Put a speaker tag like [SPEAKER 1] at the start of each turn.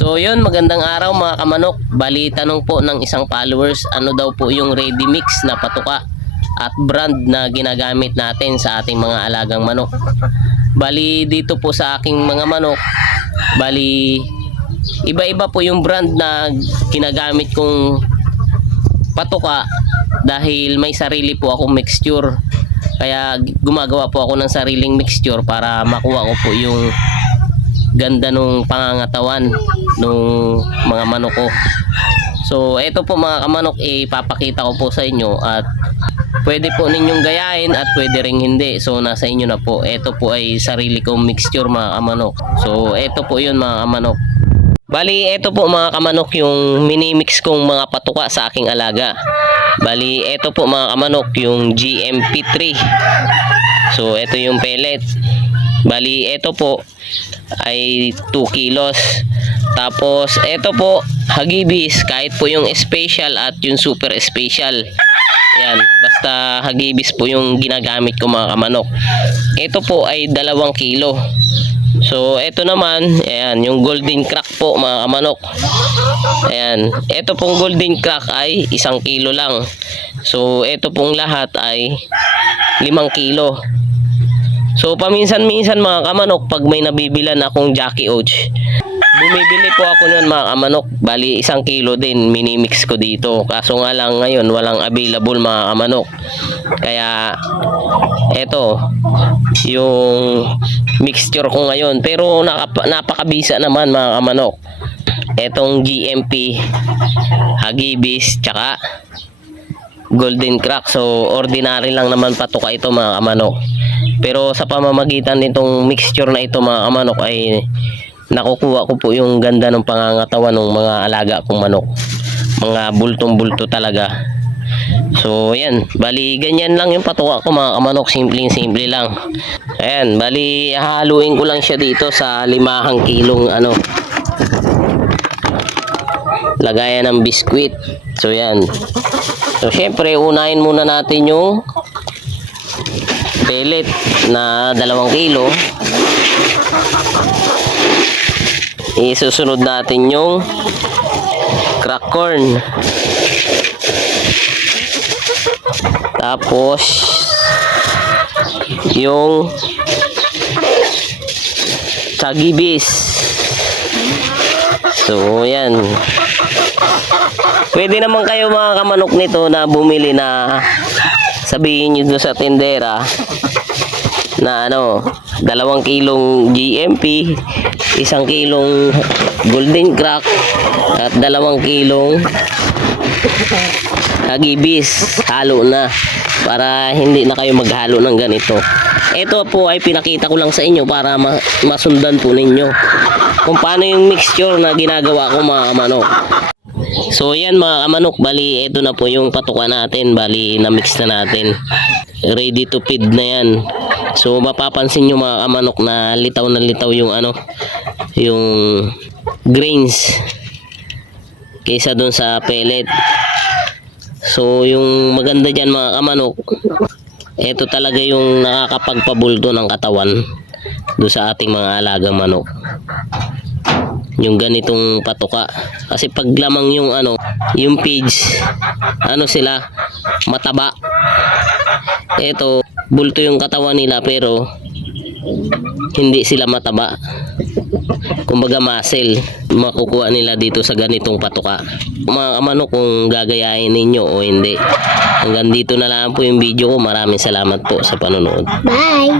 [SPEAKER 1] So yun, magandang araw mga kamanok. Bali, tanong po ng isang followers, ano daw po yung ready mix na patuka at brand na ginagamit natin sa ating mga alagang manok. Bali, dito po sa aking mga manok, bali, iba-iba po yung brand na ginagamit kong patuka dahil may sarili po akong mixture. Kaya gumagawa po ako ng sariling mixture para makuha ko po yung ganda nung pangangatawan nung mga manok ko. So, ito po mga kamanok, ipapakita ko po sa inyo at pwede po ninyong gayahin at pwede ring hindi. So, nasa inyo na po. Ito po ay sarili kong mixture mga kamanok. So, ito po yun mga kamanok. Bali, ito po mga kamanok yung minimix kong mga patuka sa aking alaga. Bali, ito po mga kamanok yung GMP3. So, ito yung pellet. Bali, ito po ay 2 kilos. Tapos, ito po, hagibis, kahit po yung special at yung super special. Yan, basta hagibis po yung ginagamit ko mga kamanok. Ito po ay 2 kilo. So, ito naman, ayan, yung golden crack po mga kamanok. Ayan, ito pong golden crack ay 1 kilo lang. So, ito pong lahat ay 5 kilo. So paminsan-minsan mga kamanok pag may nabibilan akong Jackie Oats Bumibili po ako nun mga kamanok. Bali isang kilo din minimix ko dito. Kaso nga lang ngayon walang available mga kamanok. Kaya eto yung mixture ko ngayon. Pero nakapa, napakabisa naman mga kamanok. Etong GMP Hagibis tsaka golden crack. So ordinary lang naman patuka ito mga kamanok pero sa pamamagitan nitong mixture na ito mga kamanok ay nakukuha ko po yung ganda ng pangangatawan ng mga alaga kong manok. Mga bultong bulto talaga. So yan bali ganyan lang yung patuka ko mga kamanok. Simpleng simple lang. Ayan. Bali haluin ko lang siya dito sa limahang kilong ano lagayan ng biskwit. So yan so syempre unahin muna natin yung pellet na dalawang kilo. Isusunod natin yung crack corn. Tapos yung sagibis so yan. Pwede naman kayo mga kamanok nito na bumili na sabihin nyo sa tindera na ano, dalawang kilong GMP, isang kilong golden crack, at dalawang kilong hagibis, halo na para hindi na kayo maghalo ng ganito. Ito po ay pinakita ko lang sa inyo para ma- masundan po ninyo kung paano yung mixture na ginagawa ko mga kamanok. So yan mga kamanok, bali ito na po yung patuka natin, bali na mix na natin. Ready to feed na yan. So mapapansin nyo mga kamanok na litaw na litaw yung ano, yung grains kaysa dun sa pellet. So yung maganda dyan mga kamanok, ito talaga yung nakakapagpabulto ng katawan do sa ating mga alagang manok yung ganitong patuka. Kasi pag lamang yung ano yung page ano sila mataba. Ito bulto yung katawan nila pero hindi sila mataba. Kumbaga muscle makukuha nila dito sa ganitong patuka. Mga kamano kung gagayahin ninyo o hindi. Hanggang dito na lang po yung video ko. Maraming salamat po sa panonood.
[SPEAKER 2] Bye!